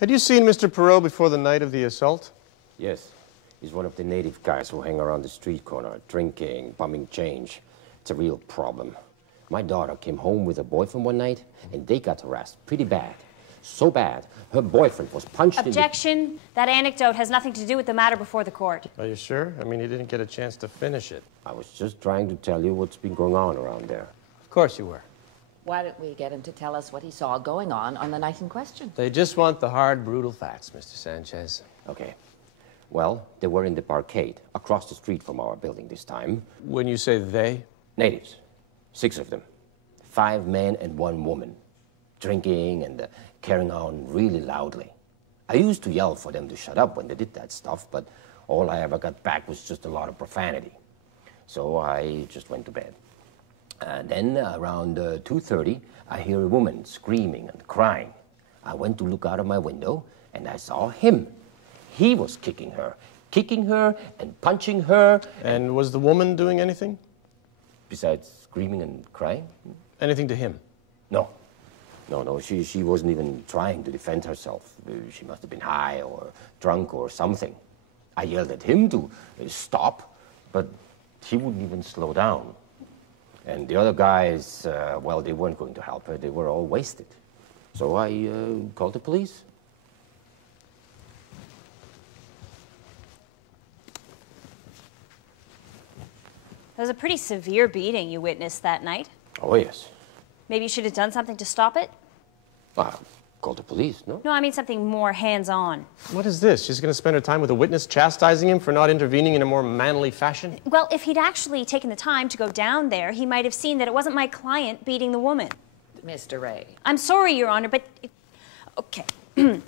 Had you seen Mr. Perot before the night of the assault? Yes. He's one of the native guys who hang around the street corner, drinking, bumming change. It's a real problem. My daughter came home with her boyfriend one night, and they got harassed pretty bad. So bad, her boyfriend was punched in the... Objection. That anecdote has nothing to do with the matter before the court. Are you sure? I mean, he didn't get a chance to finish it. I was just trying to tell you what's been going on around there. Of course you were. Why don't we get him to tell us what he saw going on the night in question? They just want the hard, brutal facts, Mr. Sanchez. Okay. Well, they were in the parkade, across the street from our building this time. When you say they? Natives. 6 of them. 5 men and 1 woman. Drinking and carrying on really loudly. I used to yell for them to shut up when they did that stuff, but all I ever got back was just a lot of profanity. So I just went to bed. Then around 2:30, I hear a woman screaming and crying. I went to look out of my window, and I saw him. He was kicking her and punching her. And was the woman doing anything? Besides screaming and crying? Anything to him? No. No, she wasn't even trying to defend herself. She must have been high or drunk or something. I yelled at him to stop, but he wouldn't even slow down. And the other guys, well, they weren't going to help her. They were all wasted. So I called the police. That was a pretty severe beating you witnessed that night. Oh, yes. Maybe you should have done something to stop it? Called the police, no? No, I mean something more hands-on. What is this? She's going to spend her time with a witness chastising him for not intervening in a more manly fashion? Well, if he'd actually taken the time to go down there, he might have seen that it wasn't my client beating the woman. Mr. Ray. I'm sorry, Your Honor, but... Okay.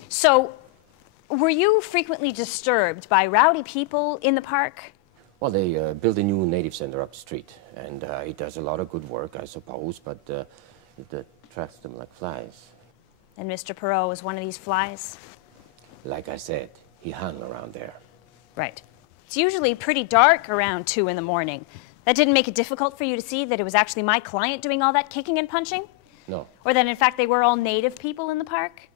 So, were you frequently disturbed by rowdy people in the park? Well, they built a new native center up the street, and it does a lot of good work, I suppose, but it attracts them like flies. And Mr. Perot was one of these flies? Like I said, he hung around there. Right. It's usually pretty dark around 2 in the morning. That didn't make it difficult for you to see that it was actually my client doing all that kicking and punching? No. Or that, in fact, they were all native people in the park?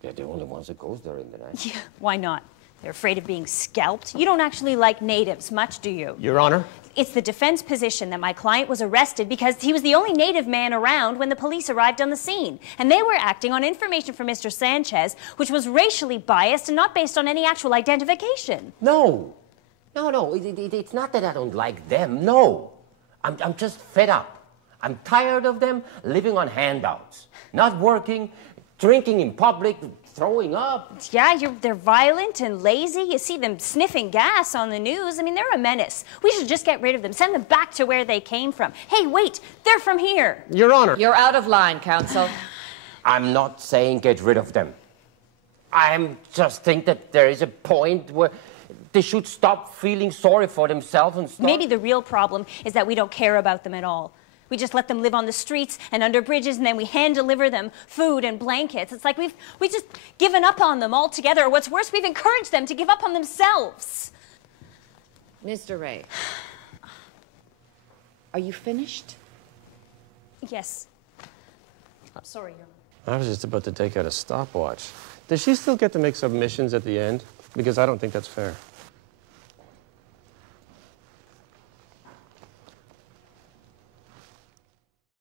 They're the only ones that goes there in the night. Yeah, why not? They're afraid of being scalped. You don't actually like natives much, do you? Your Honor? It's the defense position that my client was arrested because he was the only native man around when the police arrived on the scene. And they were acting on information from Mr. Sanchez, which was racially biased and not based on any actual identification. No. It's not that I don't like them. No. I'm just fed up. I'm tired of them living on handouts, not working, drinking in public, throwing up. Yeah, they're violent and lazy. You see them sniffing gas on the news. I mean, they're a menace. We should just get rid of them, send them back to where they came from. Hey, wait, they're from here. Your Honor. You're out of line, counsel. I'm not saying get rid of them. I just think that there is a point where they should stop feeling sorry for themselves and start... Maybe the real problem is that we don't care about them at all. We just let them live on the streets and under bridges, and then we hand-deliver them food and blankets. It's like we've just given up on them altogether. Or what's worse, we've encouraged them to give up on themselves. Mr. Ray, are you finished? Yes. I'm sorry, Your Honor. I was just about to take out a stopwatch. Does she still get to make submissions at the end? Because I don't think that's fair.